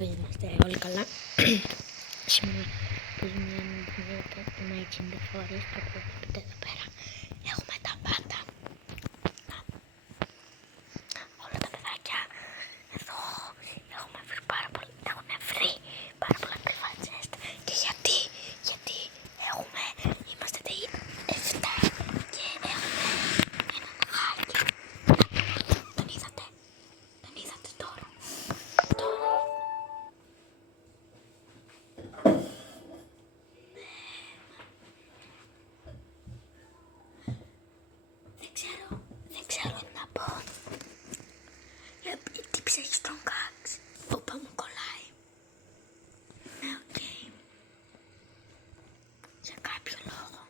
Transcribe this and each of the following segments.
Είμαστε όλοι καλά. Σήμερα παίζουμε ένα έτσι φορές το οποίο βλέπετε εδώ πέρα. Έχουμε τα πάντα. Όλα τα παιδάκια εδώ έχουν βρει πάρα πολλά κρυφά τσέστ. Και γιατί είμαστε 7 και έχουμε έναν χάκι. Τον είδατε τώρα. Δεν ξέρω τι να πω. Τι ψέχεις τον κάξ. Όπα μου κολλάει. Ναι, οκ. Για κάποιο λόγο.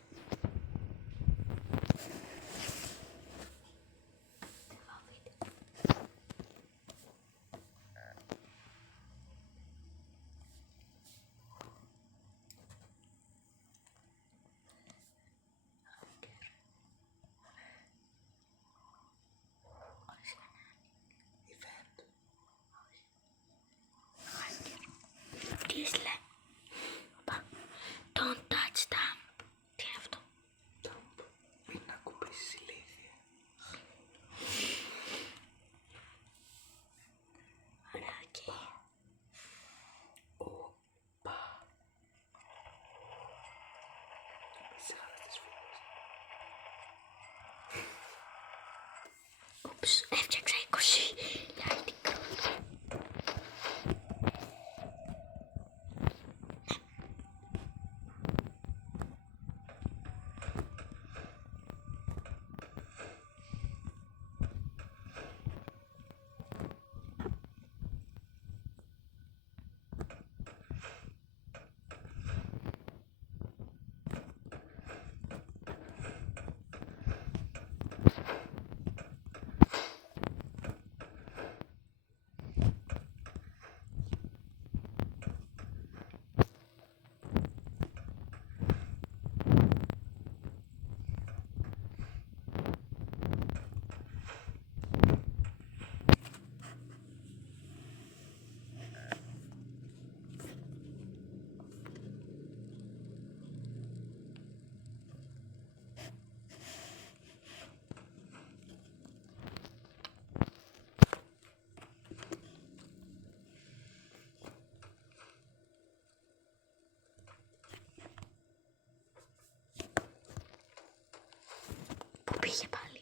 Τι είσαι, don't touch them. Τι είναι αυτό? Μην ακουμπήσεις ηλίθεια. Ωραία, οκ. Οπα. Είσαι άλλες φίλες. Ούψ, έφτιαξα 20 like κρούτο. Πού πήγε πάλι?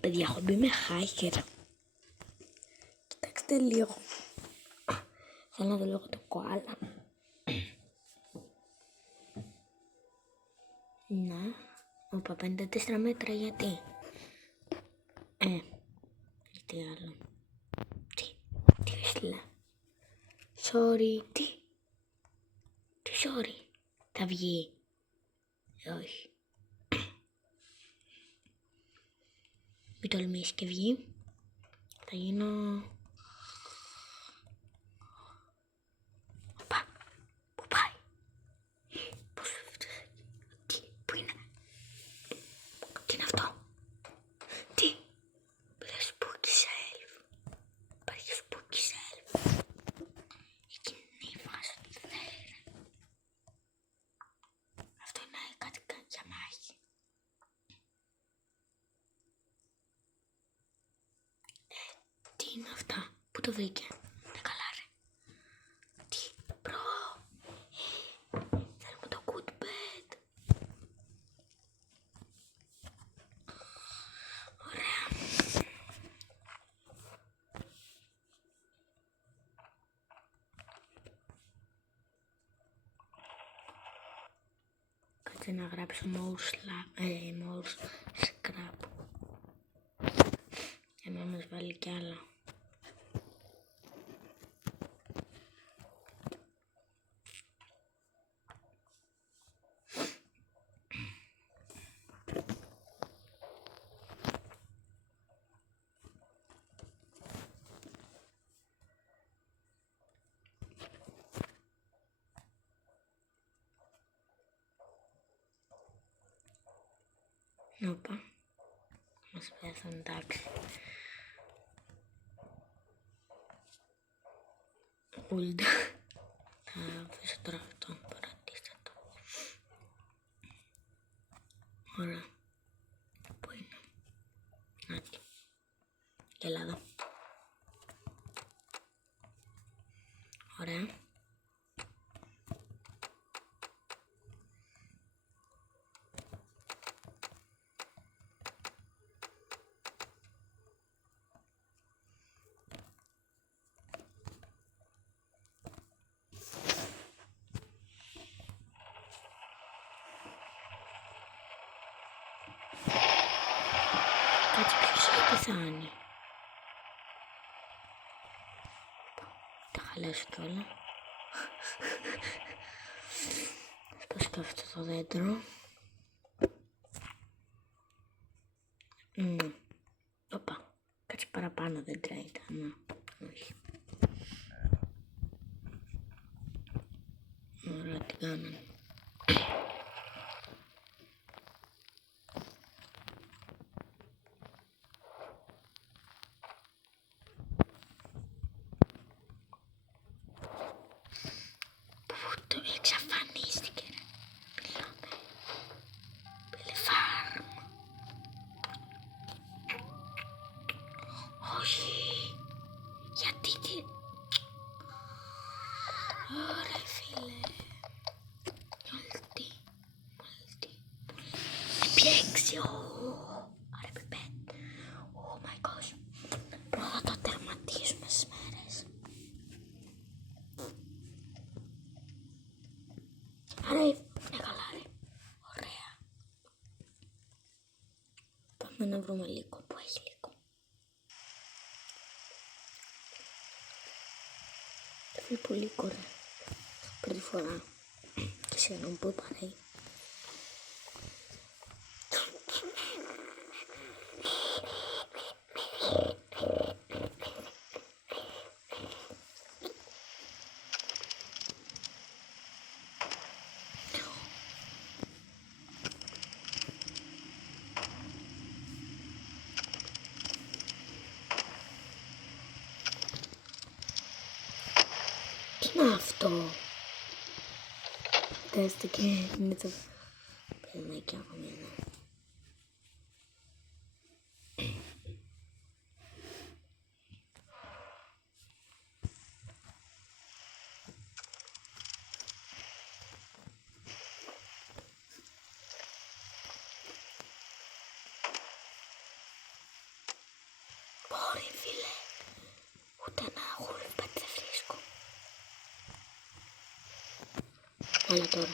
Παιδιά, έχω μπει με hacker. Κοιτάξτε λίγο. Θέλω να δω λίγο το κοάλα. Να, όπα 54 μέτρα γιατί? Τι άλλο? Τι έστειλα? Sorry, τι sorry? Θα βγει? Όχι. Μην τολμήσει και βγει. Θα γίνω... Οπα, πού πάει? Πώς έφτασε? Πού είναι? Τι είναι αυτό? Τι? Πήρα spooky self. Υπάρχει spooky self. Εκείνη είναι η φάση του θέρα. Αυτό είναι κάτι για μάχη. Τι είναι αυτά? Πού το βρήκε? Τα καλά ρε. Τι? Μπρο. Θέλουμε το good bed. Ωραία. Κάτσε να γράψω more scrap. Για να μας βάλει κι άλλα. Όπα. Μας πέθανε, εντάξει. Ούλντα. Θα αφήσω τώρα αυτόν, παρατήστε το. Ωραία. Πού είναι? Νάτι. Έλα εδώ. Ωραία. Κάτσε, ποιος έχει πεθάνει? Τα χαλάσω κιόλα. Σπάω και αυτό το δέντρο. Όπα. Κάτσε, παραπάνω δέντρα ήταν. Όχι. Ωραία, τι κάνανε. Πού το εξαφανίστηκε ρε. Μιλάμε. Πελεφάρμα. Όχι. Γιατί τι... Ωραία φίλε. Μαλτή. Επιλέξει. Ωραία πιπέτ. Oh my gosh. Πρώτα το τερματίζουμε στις μέρες. Άρα είναι καλά ρε. Ωραία. Πάμε να βρούμε λύκο. Πού έχει λύκο? Βλέπω λύκο ρε. Πρώτη φορά. Και συγγνώμη που είπα ρε. Τι είναι αυτό? Τέστε και είναι το παιδάκι ακόμη εδώ. Μπορεί φίλε. Ούτε ένα γουλπέτ δεν βρίσκω. Έλα τώρα.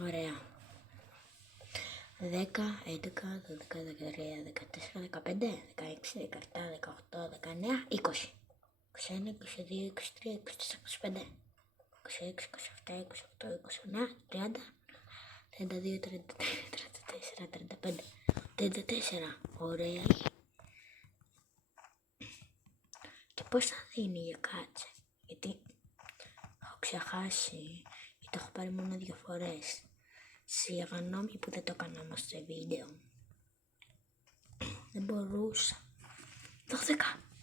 Ωραία. 10, 11, 12, 13, 14, 15, 16, 17, 18, 19, 20. 21, 22, 23, 24, 25, 26, 27, 28, 29, 30, 32, 33, 34, 35, 34. Ωραία. Και πώς θα δίνει για κάτσε. Γιατί έχω ξεχάσει ή το έχω πάρει μόνο 2 φορές. Συγγνώμη που δεν το έκανα όμως σε βίντεο. Δεν μπορούσα. 12.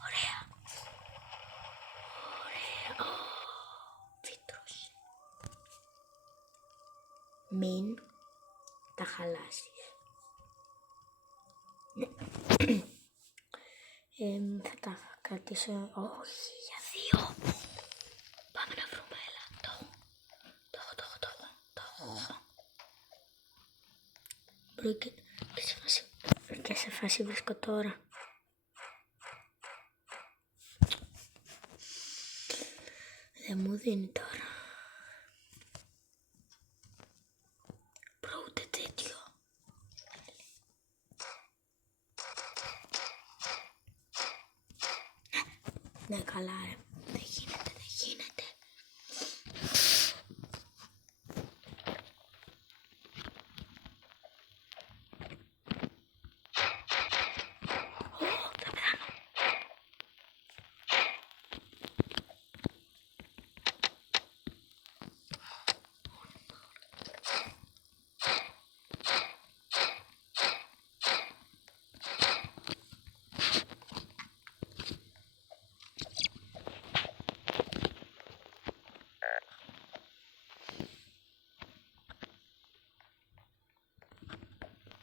Ωραία. Ωραία. Φύτρωση. Μην τα χαλάσεις. Θα τα κρατήσω. Όχι, για 2. Πάμε να βρούμε. Έλα. Το έχω. Και σε φάση βρίσκω τώρα. Δεν μου δίνει τώρα. Ούτε τέτοιο. Ναι, καλά ρε. Δεν γίνεται. Θα πεθάνω.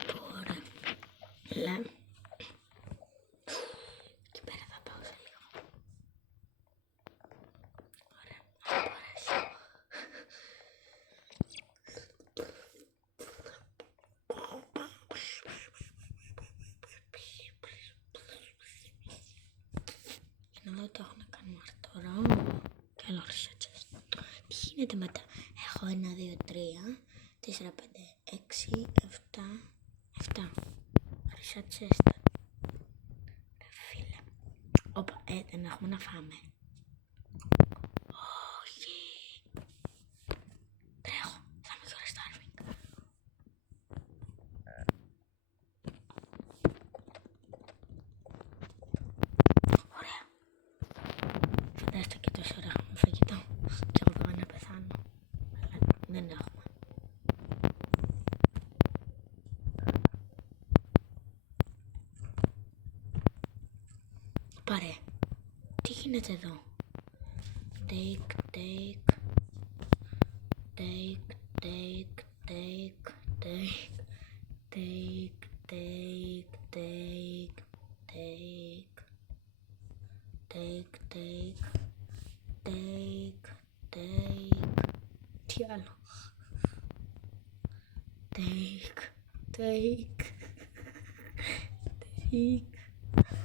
Τώρα. Έλα. Εκεί πέρα θα πάω σε λίγο. Ωραία. Θα μπορέσω. Εδώ το έχω να κάνω τώρα. Και άλλο χρυσό chest. Τι γίνεται μετά. Έχω 1, 2, 3, 4, 5, 6, 7 χρυσά chest. Φίλε. Όπα, δεν έχουμε να φάμε. Όχι. Τρέχω. Θα είμαι τώρα starving. Ωραία. Φαντάζεστε και τόσο ώρα έχουμε φαγητό. Και εγώ πήγα να πεθάνω. Αλλά δεν έχουμε. Πάρε. Τι γίνεται εδώ. Take. Τι άλλο. Take.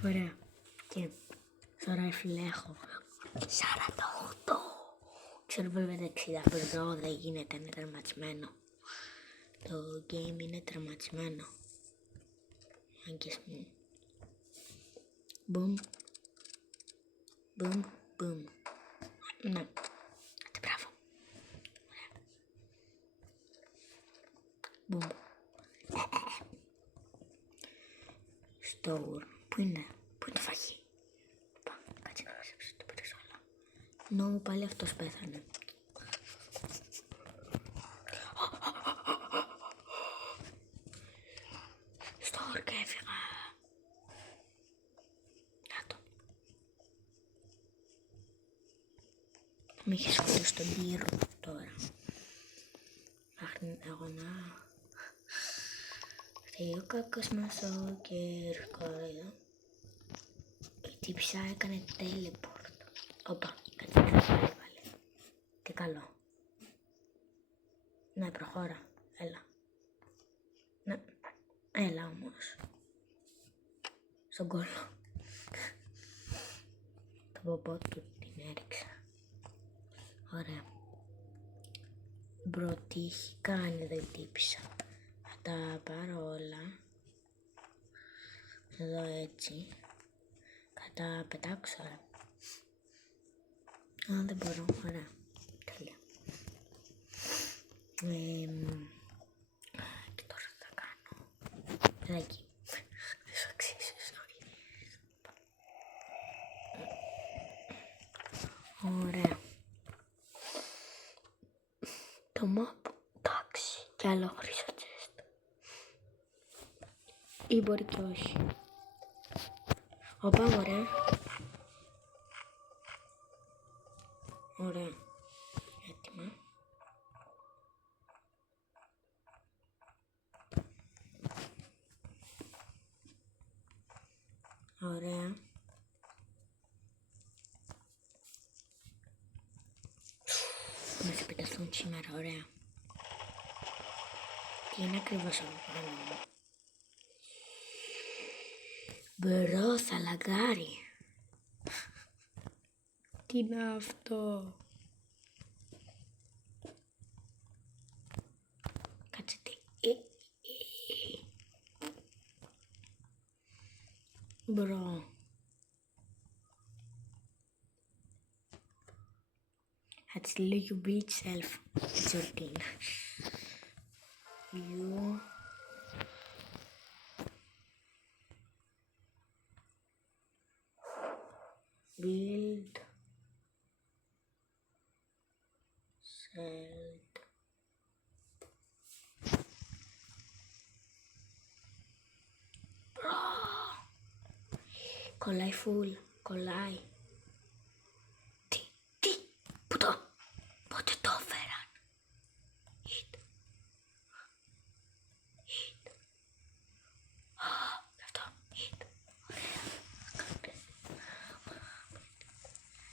Ωραία. Και τώρα φίλε έχω 48. Ξέρω βέβαια τα 60 περδό δεν γίνεται, είναι τερματισμένο. Το game είναι τερματισμένο. Άγκες μου. Boom. Ναι. Άντε μπράβο. Ωραία. Boom. Store. Πού είναι το φαγί. Κάτσε να ξέψω το πέταξω όλα. Νο, πάλι αυτός πέθανε. Store και έφυγα. Να το. Με είχε σκοτώσει στον τύρο τώρα. Εγώ να... Ο κακός μας ο Κερκόρεδο. Η τύψα έκανε teleport. Όπα, κάτσε να βάλει. Τι καλό. Ναι, προχώρα. Έλα. Ναι. Έλα όμως. Στον κόλλο. Το ποπό του την έριξα. Ωραία. Μπρο, τι έχει κάνει, δεν τύπησα. Θα τα πάρω όλα. Εδώ έτσι. Θα τα πετάξω. Α, δεν μπορώ. Ωραία. Τέλεια. Και τώρα θα κάνω. Εδώ εκεί. Δεν σου αξίζει, sorry. Ωραία. Το map, εντάξει. Κι άλλο χρυσό chest. Ή μπορεί και όχι. Οπα, ωραία. Ωραία. Έτοιμα. Ωραία. Μας επιτεθούν σήμερα, ωραία. Τι είναι ακριβώς αυτό που κάνουμε. Μπρο, θα λαγκάρει. Τι είναι αυτό. Κάτσε τι. Μπρο. Έτσι λέει you build self. It's your team. You build self. Κολλάει φουλ, κολλάει. Τι, πότε το έφεραν. Hit. Αυτό, hit.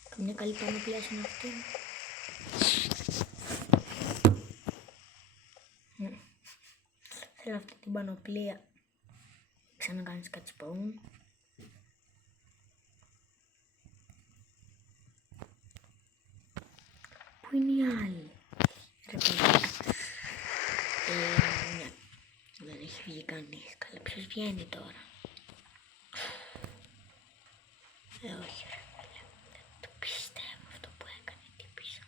Καμιά καλή πανοπλία είναι αυτή. Θέλω αυτή την πανοπλία. Ξανακάνεις κάτι spawn. Πού είναι οι άλλοι. Ρε παιδιά. Ναι. Δεν έχει βγει κανείς. Καλά, ποιος βγαίνει τώρα. Όχι ρε φίλε. Δεν το πιστεύω αυτό που έκανε. Τι πίσω.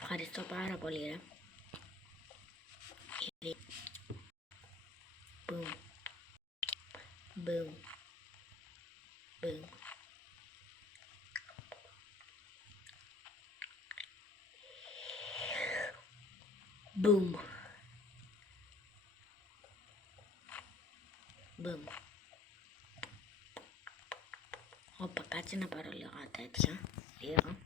Ευχαριστώ πάρα πολύ ρε. Boom. Boom. Boom. Boom. Boom. Όπα, κάτσε να πάρω λίγο τέτοια. Λίγο.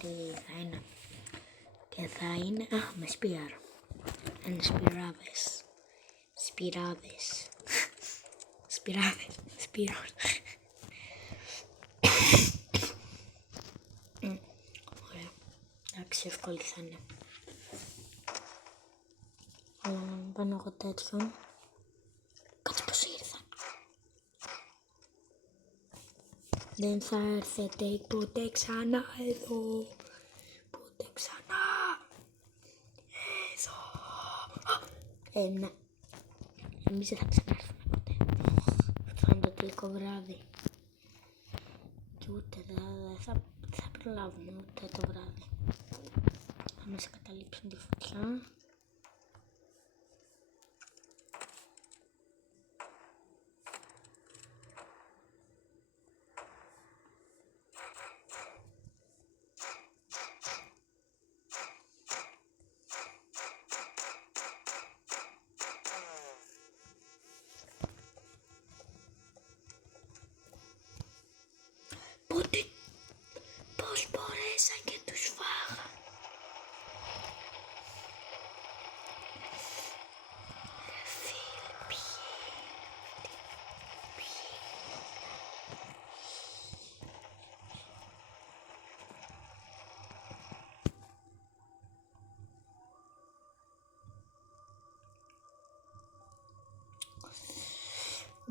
Τι θα είναι. Και θα είναι. Α, με σπιάρ. Είναι σπιράδες. Σπιράδες. Σπιράδες. Σπιράδες. Ωραία. Εντάξει, εύκολη θα είναι. Αλλά να μην πάνω εγώ τέτοιον. Κάτσε πως ήρθαν. Δεν θα έρθετε ποτέ ξανά εδώ. Ποτέ ξανά. Εδώ. Ναι. Εμείς δεν θα ξανάρθουμε ποτέ. Αυτό θα είναι το τελικό βράδυ. Και ούτε θα προλάβουμε ούτε το βράδυ. Θα μας καταλήψουν τη φωτιά.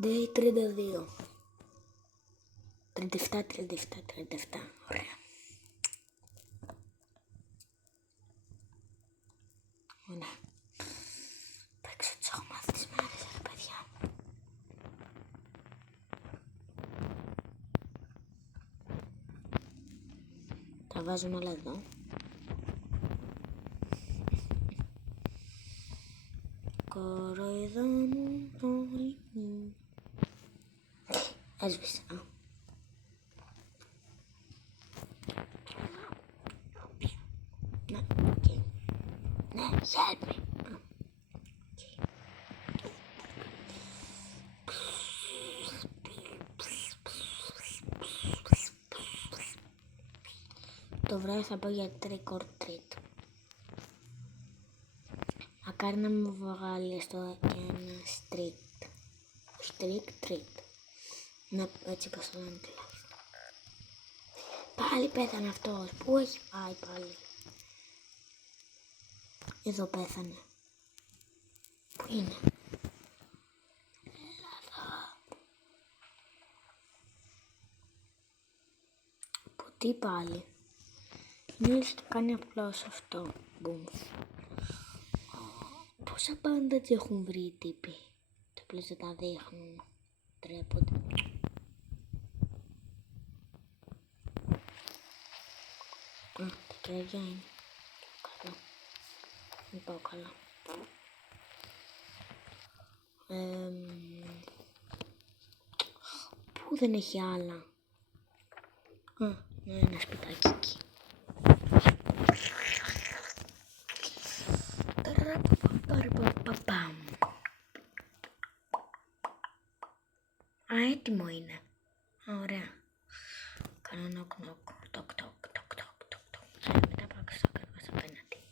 Day 32. 37. Ωραία. Ωραία. Παίξω τις έχω μάθει τις μέρες, ρε παιδιά. Τα βάζουμε όλα εδώ. Κοροϊδώνουν όλοι μου. Έσβησε. Ναι, οκ. Ναι, help me. Το βράδυ θα πάω για trick or treat. Μακάρι να μου βγάλει στο ένα street. Όχι trick treat. Να έτσι πως το λένε τουλάχιστον. Πάλι πέθανε αυτός. Πού έχει πάει πάλι? Εδώ πέθανε. Πού είναι? Έλα εδώ. Πού τι πάλι? Μόλις το κάνει απλώς αυτό. Μπουμ. Πόσα πάντα έτσι έχουν βρει οι τύποι. Το απλώς δεν τα δείχνουν. Τρέπονται. Α, τα κεριά είναι. Καλά. Δεν πάω καλά. Πού δεν έχει άλλα? Α, ένα σπιτάκι εκεί. Α, έτοιμο είναι. Ωραία. Κάνω νοκ. Τοκ. Μετά πάω στο ακριβώς απέναντι.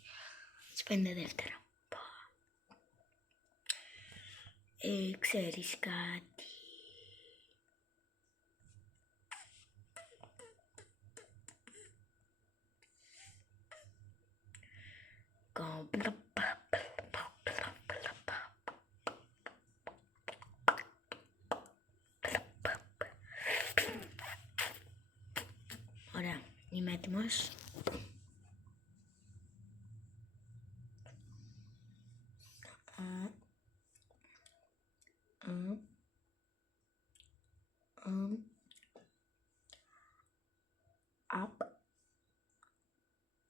Στις 5 δεύτερα. Ξέρεις κάτι? Ωραία, είμαι έτοιμος.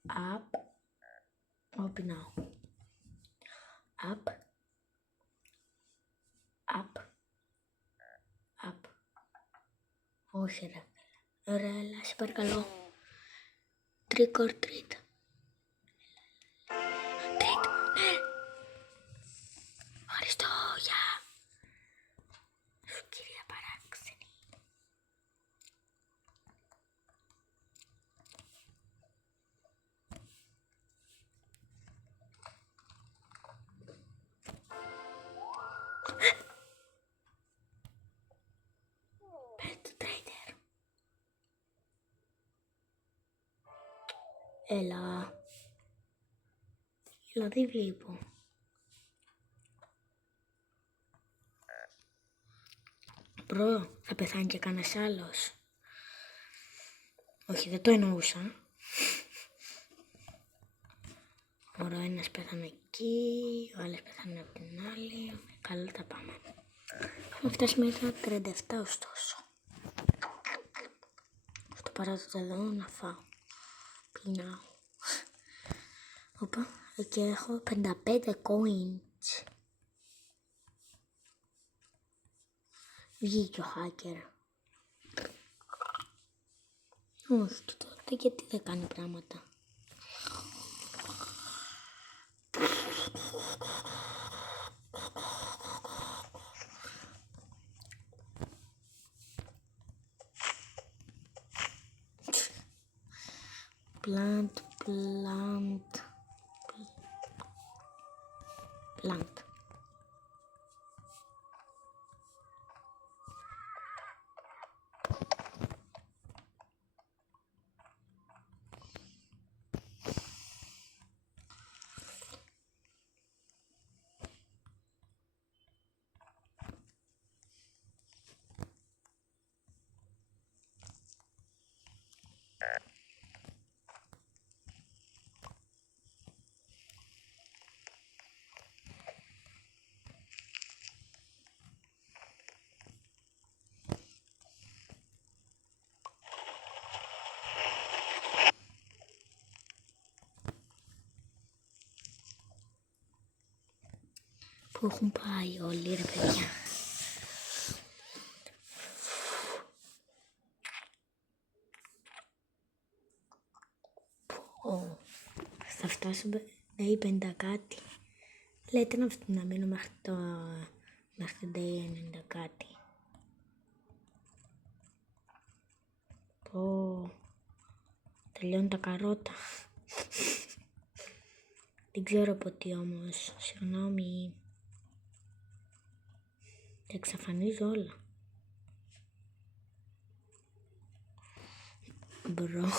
Up. Open now. Up. Όχι ρε. Ωραία, έλα, σε παρακαλώ. Trick or treat. Treat, ναι. Ευχαριστώ, γεια. Σου κυρία παράξενη. Pet trader. Έλα, δεν βλέπω. Μπρο, θα πεθάνει και κανένας άλλος. Όχι, δεν το εννοούσα. Ωραία, ένας πέθανε εκεί, ο άλλος πέθανε από την άλλη. Καλά τα πάμε. Έχουμε φτάσει μέχρι τα 37 ωστόσο. Αυτό παράδοτο εδώ να φάω. Πεινάω. Οπα, εκεί έχω 55 coins. Βγήκε ο hacker. Όχι, και τότε γιατί δεν κάνει πράγματα. Plant. Πού έχουν πάει όλοι ρε παιδιά. Θα φτάσω day 50 κάτι. Λέτε να μείνω μέχρι το day 90 κάτι. Πω. Τελειώνουν τα καρότα. Δεν ξέρω πότε όμως. Συγγνώμη. Τα εξαφανίζω όλα. Μπρο.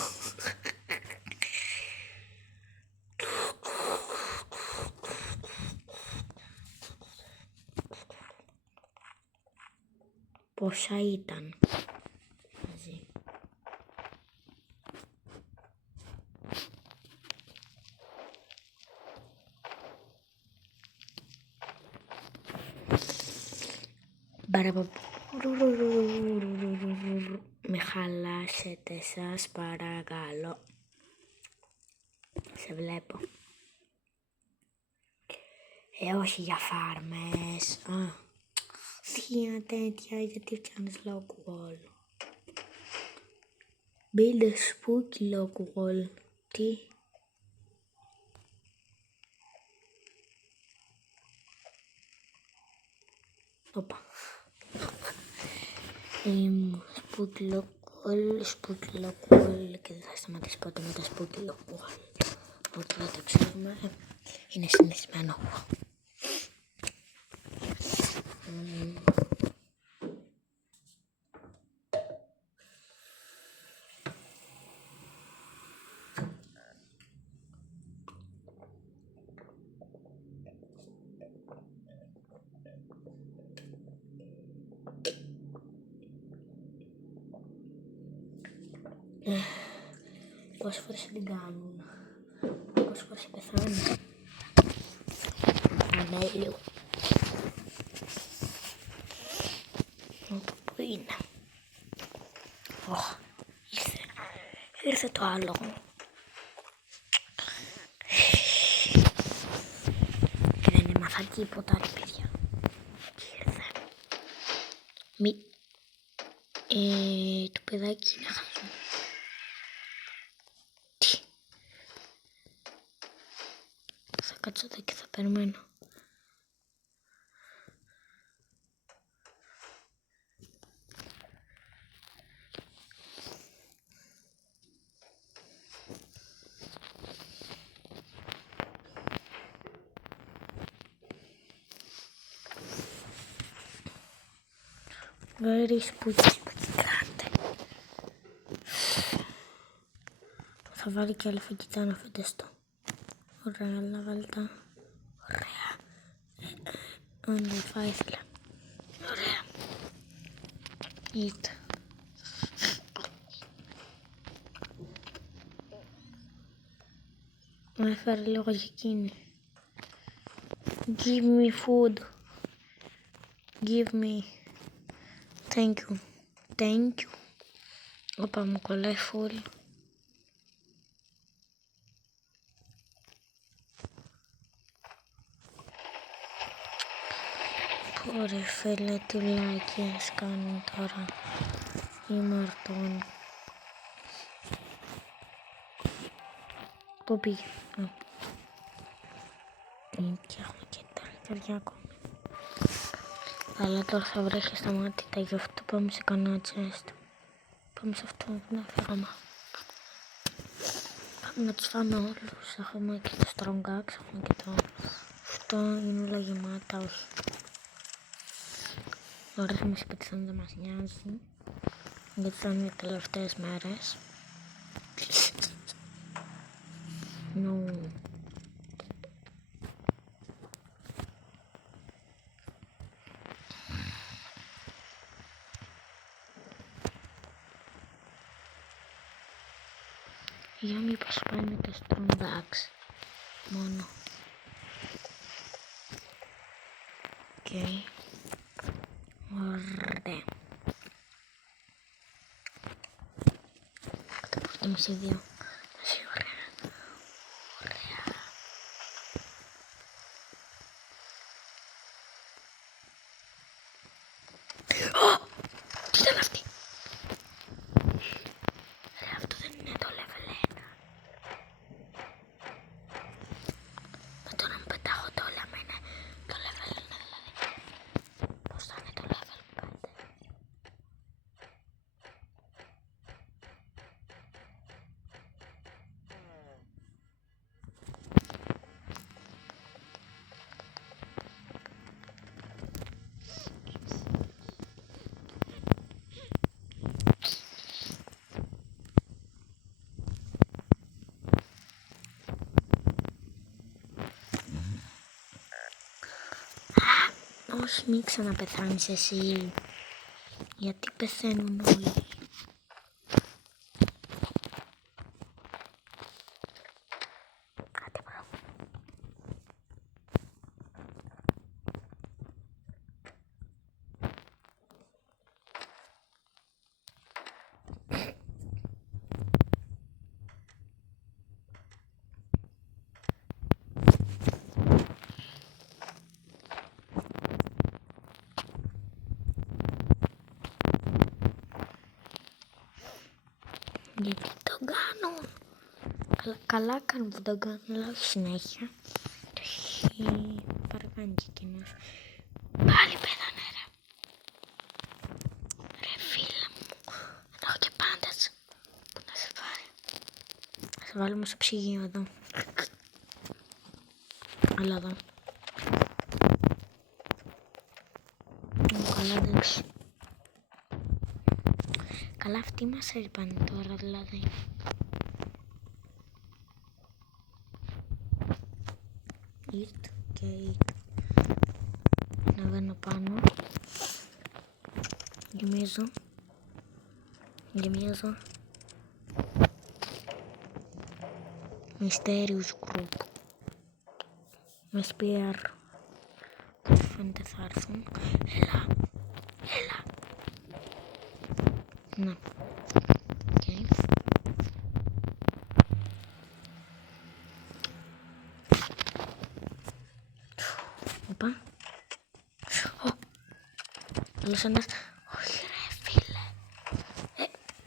Πόσα ήταν μαζί. Με χαλάσετε σας παρακαλώ. Σε βλέπω. Όχι για φάρμες. Τι είναι τέτοια, γιατί φτιάχνεις lock wall. Build a spooky lock wall. Τι. Όπα. Spooky lock wall και δεν θα σταματήσει ποτέ με τα spooky lock wall. Ό,τι δεν το ξέρουμε είναι συνηθισμένο. Πόσες φορές την κάνουν, πόσες φορές πεθάνουν. Ανέλιο. Πού είναι. Ήρθε το άλογο. Και δεν έμαθα τίποτα ρε παιδιά. Ήρθε. Το παιδάκι είναι χαζό. Θα κάτσω εδώ και θα περιμένω. Very spooky grande. Θα βάλει και άλλα φαγητά να φανταστώ. Ωραία, αλλά βάλει τα. Ωραία. Δεν θα ήθελα. Ωραία. Eat. Μου έφερε λίγο για εκείνη. Give me food. Give me. Thank you. Thank you. Όπα μου κολλάει full. Ωραία φίλε, τι λάκες κάνουν τώρα οι μαρτών. Πού πήγε. Φτιάχνω και τα λιτάρια ακόμη. Αλλά τώρα θα βρέχει σταμάτητα, γι' αυτό πάμε σε κανένα chest. Πάμε σε αυτό που έφεραμε. Πάμε να τους φάμε όλους. Έχουμε και το strong axe, έχουμε και το... Αυτό είναι όλα γεμάτα, όχι. Ωραία, εμείς υποτιθάμε δεν μας νοιάζει. Γιατί θα είναι οι τελευταίες μέρες. No. Για μήπως πάει με το strong axe. Μόνο. Οκ. Ωραία. Καταπορτούμε σε δύο. Assez ωραία. Ωραία. Όχι, μην ξαναπεθάνεις εσύ. Γιατί πεθαίνουν όλοι. Κάτι μπρο. Γιατί το κάνω. Καλά κάνουν που το κάνουν, αλλά όχι συνέχεια. Το έχει παρακάνει και εκείνος. Πάλι πέθανε ρε. Ρε φίλε μου. Εδώ έχω και πάντας. Πού να σε πάρει. Θα σε βάλουμε στο ψυγείο εδώ. Αλλά εδώ. Καλά εντάξει. Καλά αυτοί μας έλειπαν τώρα δηλαδή. Eat και ανεβαίνω πάνω. Γεμίζω. Mysterious Group. Με SPR. Φαίνεται θα έρθουν. Έλα. Ναι. Okay. Οπα. Άλλος ένας. Όχι ρε φίλε.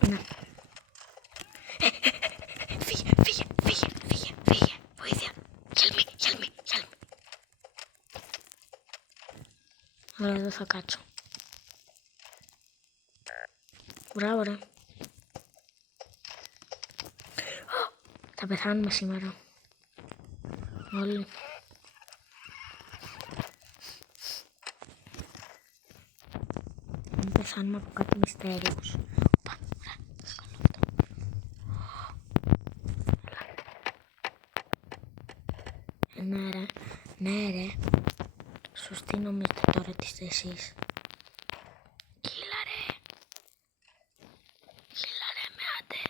Ναι. Φύγε. Βοήθεια. Help me. Αλλά εδώ θα κάτσω. Μπράβο ρε. Θα πεθάνουμε σήμερα. Όλοι. Δεν πεθάνουμε από κάτι μυστέριος. Ναι ρε. Σωστή νομίζετε τώρα τις εσείς. Κοίλα ρε με άντε.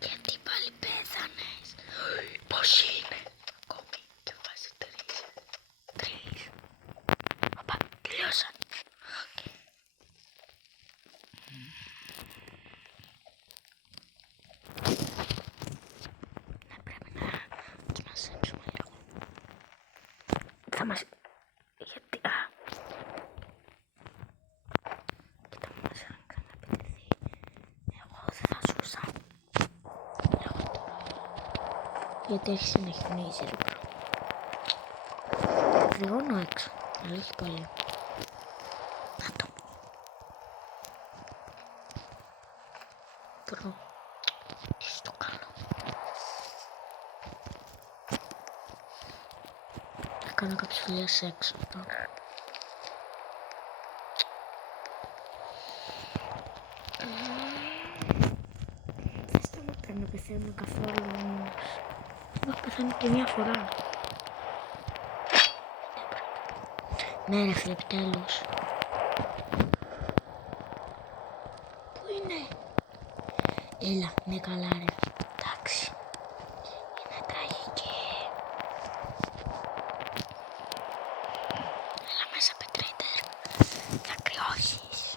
Γιατί πάλι πέθανες. Πώς είναι. Ακόμη και βάζει τρεις. Οπα, τελειώσαν. Ναι, πρέπει να κοιμασέψουμε λίγο. Θα μας... Γιατί... Κοίτα μου μας είχαν ξαναπαιτηθεί. Εγώ δεν θα ζούσα. Γιατί έχει να χιονίζει ρε μπρο. Κρυώνω έξω, αλλά όχι πολύ. Να το. Μπρο. Τι στο καλό. Θα κάνω κάποιες φιλίες έξω τώρα. Δεν σταματάμε να πεθαίνουμε καθόλου όμως. Έχω πεθάνει και μια φορά. Ναι ρε φίλε, επιτέλους. Πού είναι? Έλα, ναι καλά ρε. Εντάξει. Είναι τραγική. Έλα μέσα Πετρέιτερ. Θα κρυώσεις.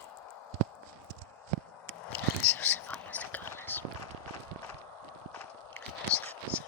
Έλα σε σεβόμαστε κιόλας. Έλα σε σεβόμαστε.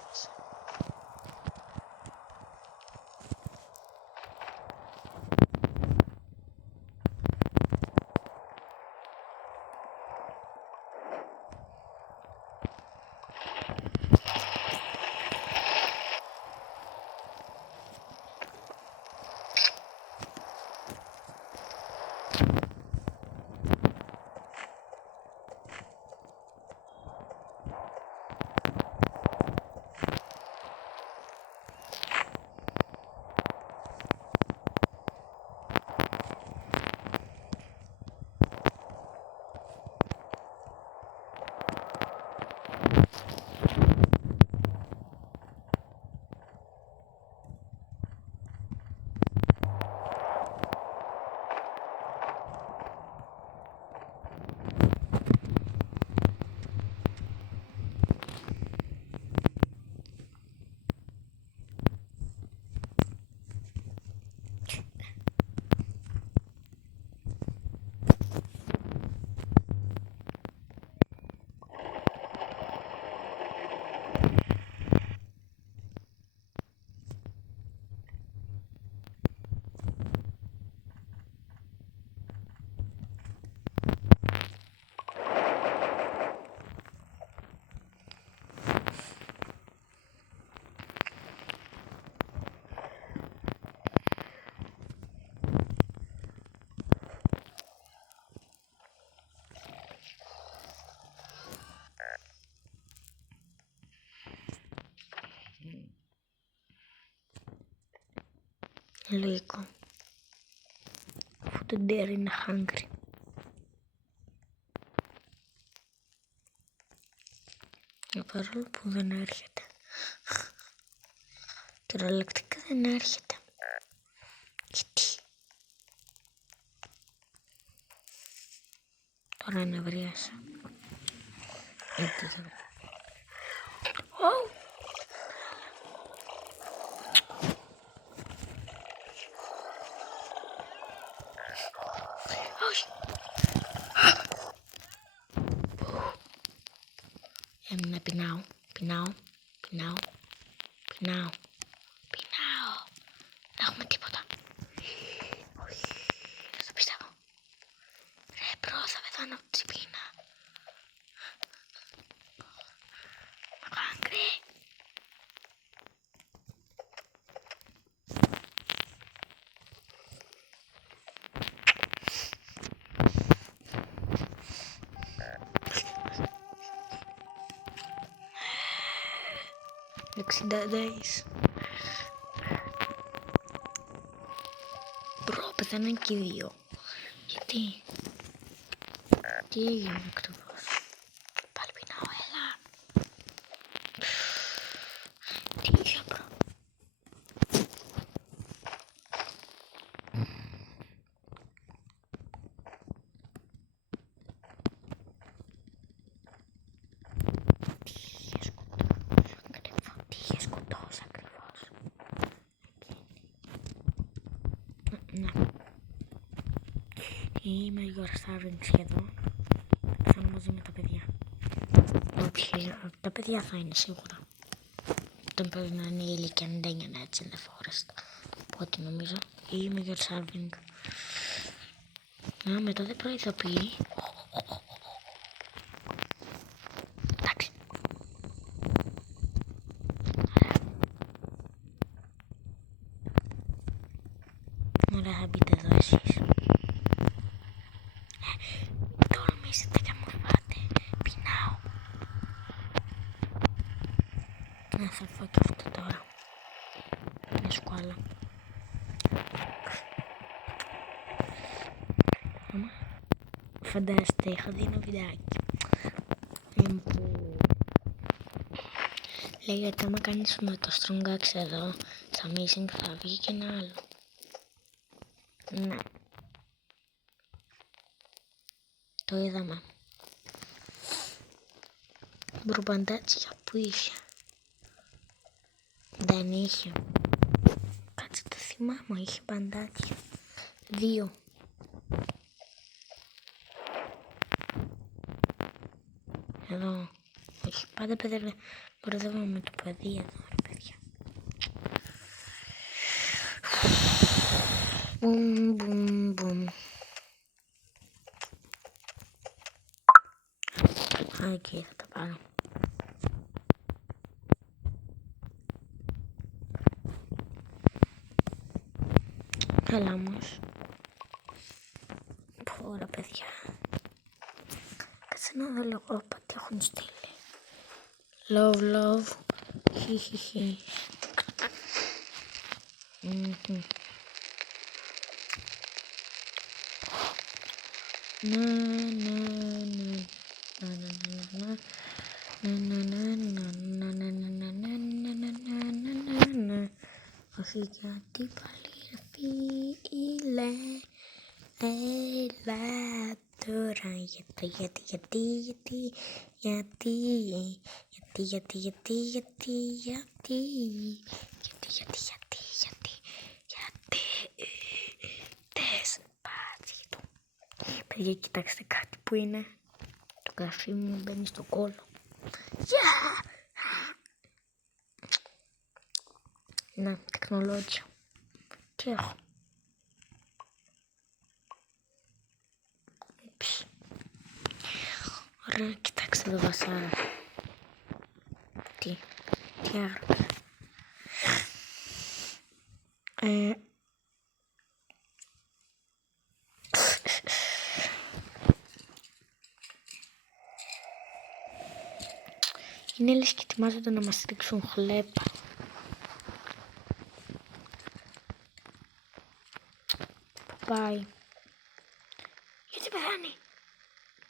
Λογικό. Αφού το deer είναι hungry. Παρόλο που δεν έρχεται. Κυριολεκτικά δεν έρχεται. Γιατί? Τώρα νευρίασα. Γιατί δεν... Όχι. Έμεινα πεινάω. Δεν έχουμε τίποτα. Όχι. Δεν το πιστεύω. Ρε μπρο, θα πεθάνω από την πείνα. I'm hungry. days. Μπρο, πεθαίναν και οι δύο. Γιατί? Τι έγινε ακριβώς? Πάλι πεινάω, έλα. Τι είχε, μπρο? Τι είχε σκοτώσει ακριβώς? Ναι. Είμαι γιορτάριν σχεδόν. Θα είναι μαζί με τα παιδιά. Όχι, τα παιδιά θα είναι σίγουρα. Δεν πρέπει να είναι η ηλικία 99 έτσι in the forest. Από ό,τι νομίζω. Είμαι γιορτάριν. Α, μετά δεν προειδοποιεί. Εντάξει. Ωραία, θα μπείτε εδώ εσείς. Τολμήσετε και μου φάτε. Πεινάω. Να θα φάω και αυτό τώρα. Μια σκουάλα. Φαντάστε, είχα δει ένα βιντεάκι που λέγεται άμα κάνεις με το Strong Axe εδώ στα Amazing θα βγει και ένα άλλο. Ναι. Το είδαμε. Μπρουμπαντάτσια που είχε. Δεν είχε. Κάτσε το θυμάμαι, είχε μπαντάτσια. 2. Εδώ. Όχι, πάντα μπερδεύομαι με το παιδί εδώ, ρε παιδιά. Μπουμ, μπουμ, μπουμ. Εκεί θα τα πάρω. Καλά όμως. Πόρα παιδιά. Κάτσε να δω λίγο. Όπα, τι έχουν στείλει. Love, love. Χιχιχι. Να, να, να. Όχι γιατί πάλι φίλε. Έλα τώρα Despacito. Παιδιά, κοιτάξτε κάτι που είναι. Το καφί μου μπαίνει στο κόλλο. Να, τεχνολόγια. Τι έχω? Ωραία, κοιτάξτε το βασάρα. Τι άγραφε. Είναι λες και ετοιμάζονται να μας ρίξουν χλέπα. πάει. Γιατί πεθάνει.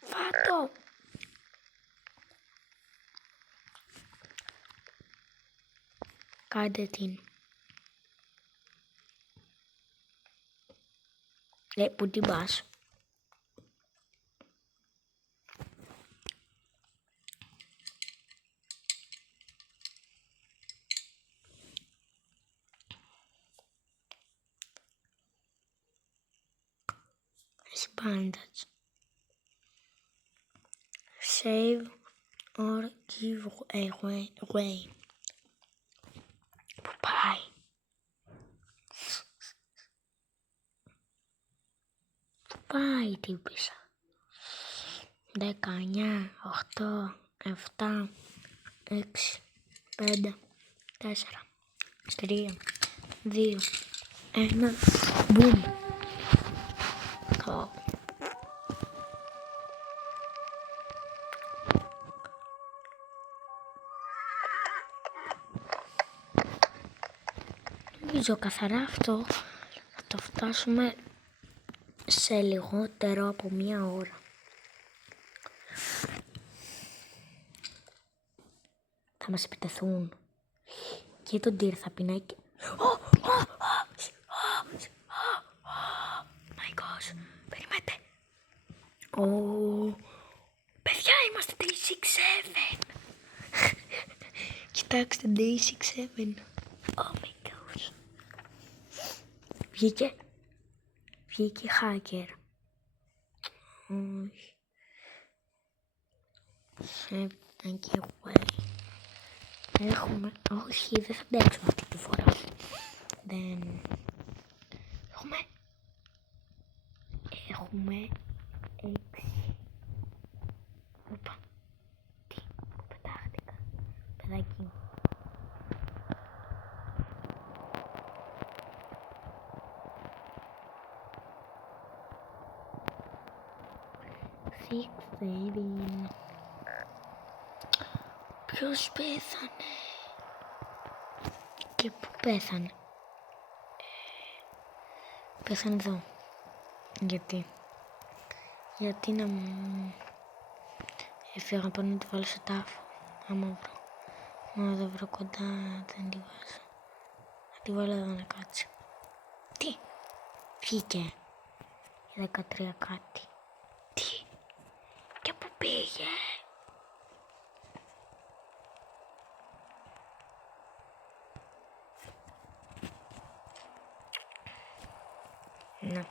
Φάτο. Κάντε την. Πού την πας. Εσύ πάντας. Save or give away. Πού πάει. Πού πάει τύπησα. 19, 8, 7, 6, 5, 4, 3, 2, 1. Μπουμ. Νομίζω καθαρά αυτό θα το φτάσουμε σε λιγότερο από 1 ώρα. Θα μας επιτεθούν. Και τον τύρ θα πεινάει και... My gosh. Περιμένετε. Παιδιά, είμαστε day 6-7. Κοιτάξτε, day 6-7. Oh my gosh. Βγήκε hacker. Όχι. Save and away. Έχουμε... Όχι, δεν θα αντέξουμε αυτή τη φορά. Δεν... Έχουμε 6. Οπα. Τι, πετάχτηκα. Παιδάκι μου. Ποιος πέθανε. Και πού πέθανε. Πέθανε εδώ. Γιατί να μου... Έφυγα να πάω να τη βάλω σε τάφο. Άμα βρω. Μα δεν βρω κοντά, δεν τη βάζω. Θα τη βάλω εδώ να κάτσει. Τι. Βγήκε. 13 κάτι. Τι. Και πού πήγε. Ναι.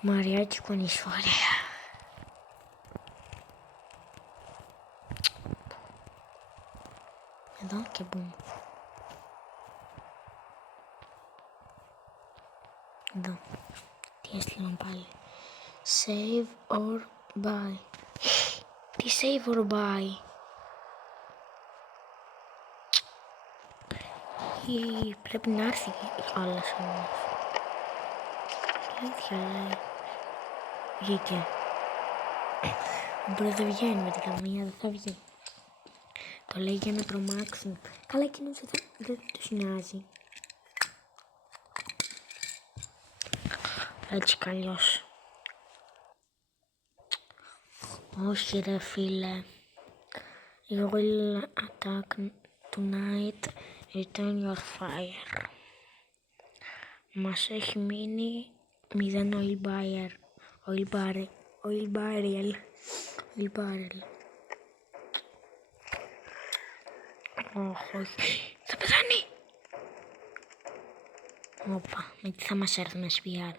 Μαριάκι κονισφορία. Εδώ και μπουμ. Εδώ. Τι έστειλαν πάλι. Save or buy. Τι save or buy. Πρέπει να έρθει άλλας όμως. Αλήθεια λέει. Βγήκε. Μπορεί δεν βγαίνει με την καμία, δεν θα βγει. Το λέει για να τρομάξουν. Καλά, εκείνος δεν τους νοιάζει. Έτσι κι αλλιώς. Όχι ρε φίλε. You will attack tonight. Return your fire. Μας έχει μείνει 0 oil barrel. Oil barrel. Όχι. Θα πεθάνει. Όπα, με τι θα μας έρθουν SPR.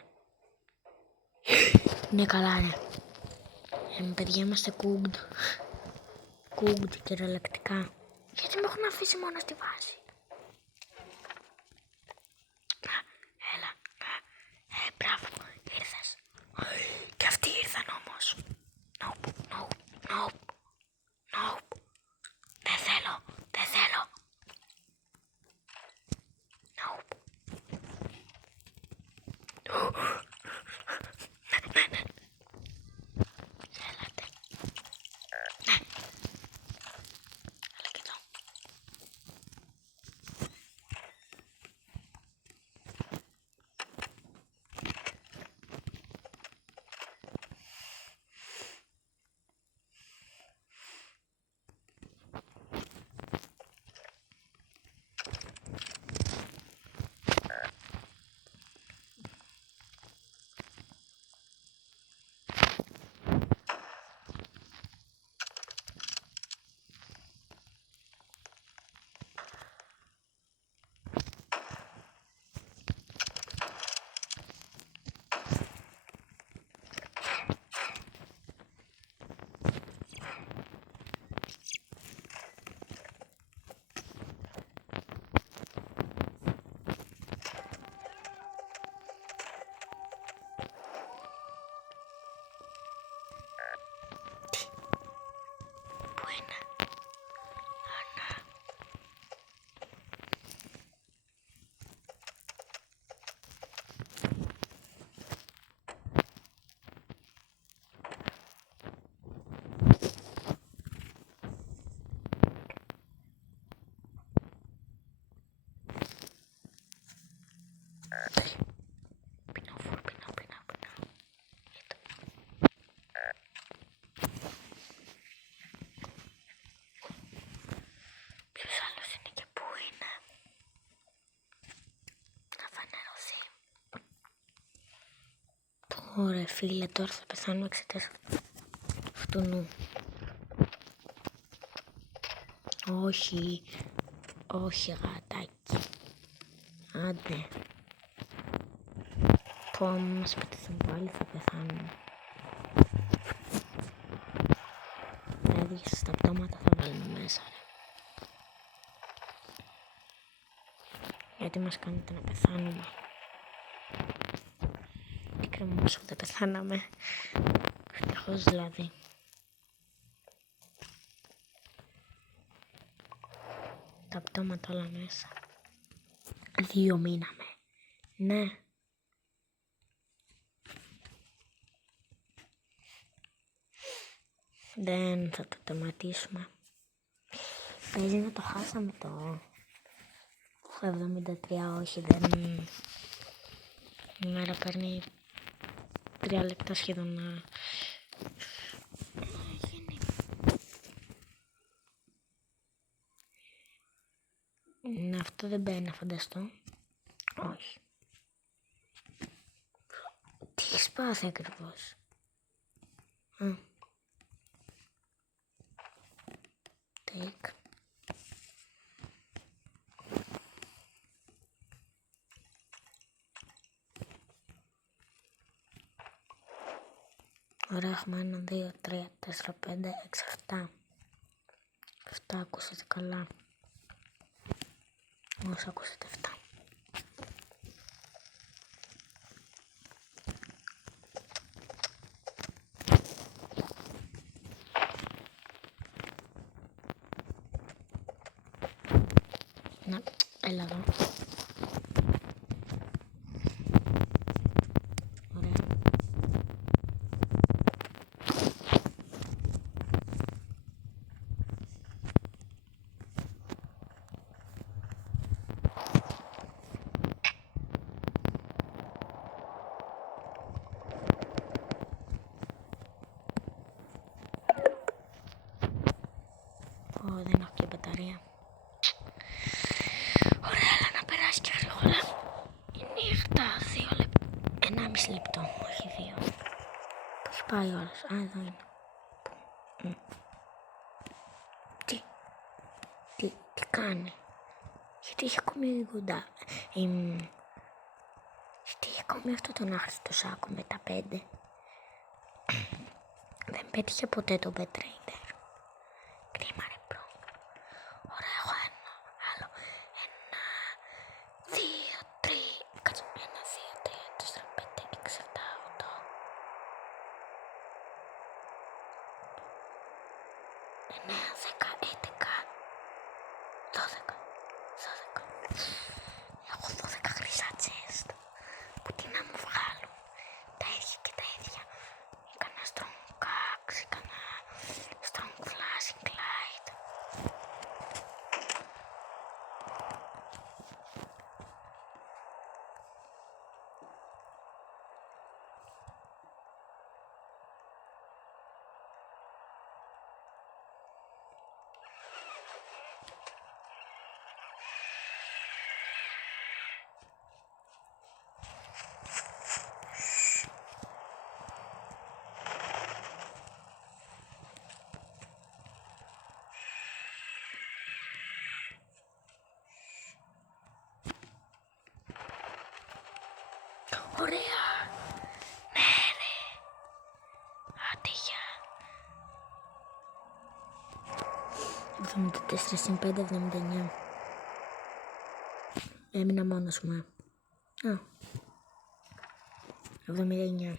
Ναι, καλά, ναι. Παιδιά, είμαστε cooked κυριολεκτικά. Γιατί με έχουν αφήσει μόνο στη βάση. Έλα. Μπράβο, ήρθες. Και αυτοί ήρθαν όμως. Nope. Δεν θέλω. Nope. Ναι. Έλατε. Ναι. Έλα και εδώ. Πεινάω. Ποιος άλλος είναι και πού είναι? Να φανερωθεί. Ωραία φίλε, τώρα θα πεθάνω εξαιτίας αυτού. Όχι γατάκι. Άντε. Πω άμα μας πετύχουν πάλι θα πεθάνουμε. Δηλαδή στα πτώματα θα βάλουμε μέσα ρε. Γιατί μας κάνετε να πεθάνουμε. Τι κρίμα όσο δεν πεθάναμε. Ευτυχώς δηλαδή. Τα πτώματα όλα μέσα. 2 μείναμε. Ναι. Δεν θα το τερματίσουμε. Παίζει να το χάσαμε το 73, όχι δεν. Η μέρα παίρνει 3 λεπτά σχεδόν να γίνει. Ναι, αυτό δεν μπαίνει να φανταστώ. Όχι. Τι σπάθει ακριβώς. Take. Ωραία, έχουμε 1, 2, 3, 4, 5, 6, 7. 7 ακούσατε καλά. Όσο ακούσατε 7. Να, έλα εδώ. Ωραία. Δεν έχω και μπαταρία. Ωραία, αλλά να περάσει και γρήγορα. Η νύχτα, 2 λεπτά. 1,5 λεπτό, όχι 2. Πώς πάει όλος? Α, εδώ είναι. Τι κάνει? Γιατί έχει ακόμη κοντά. Γιατί έχει ακόμη αυτό τον άχρηστο σάκο με τα 5. Δεν πέτυχε ποτέ το Bad Trader. Κρίμα ρε μπρο. Ωραία, έχω ένα άλλο. 1, 2, 3. Κάτσε. 1, 2, 3, 4, 5, 6, 7, 8. 9, 10, 11, 12. Έχω 12 χρυσά chest. Που τι να μου βγάλουν. Τα ίδια και τα ίδια. Έκανα strong axe, έκανα strong flashing light. Ωραία. Ναι ρε. Άντε γεια. 74 συν 5, 79. Έμεινα μόνος μου. 79.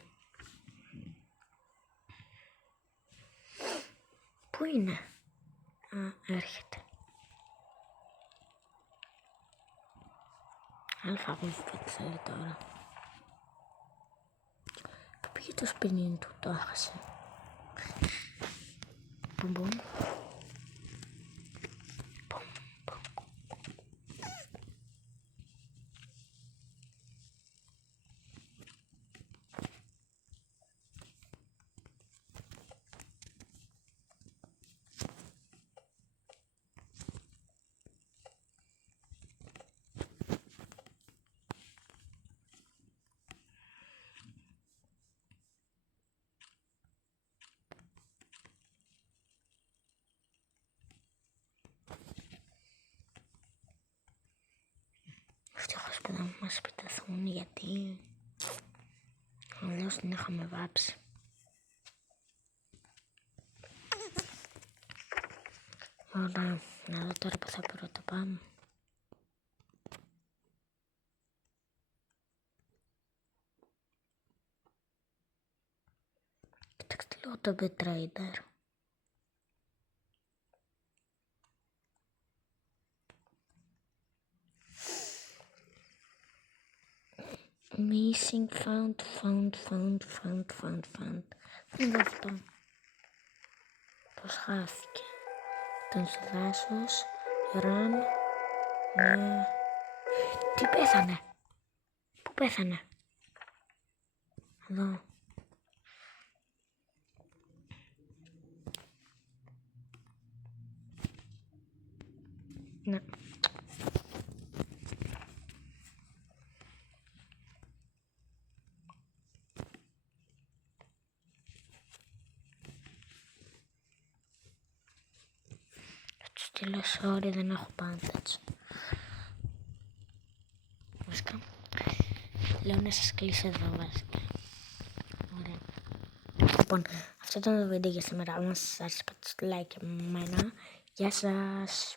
Πού είναι? Έρχεται. Αλφαβήτη ξέρει τώρα. Πού πήγε το σπινίν του, το έχασε. Μπουμ. και δεν μας επιτεθούν γιατί αλλιώς την είχαμε βάψει. Ωραία, να δω τώρα που θα πρώτα πάμε. Κοιτάξτε λίγο το BitTrader. Missing found. Δεν είναι αυτό. Πώς χάθηκε. Ήταν στο δάσος. Run. Ναι. Τι πέθανε. Πού πέθανε. Εδώ. Ναι. Στείλω sorry, δεν έχω πάντες. Βασικά, λέω να σας κλείσω εδώ βασικά. Ωραία. Λοιπόν, αυτό ήταν το βίντεο για σήμερα. Αν σας άρεσε, πατήστε like και εμένα. Γεια σας.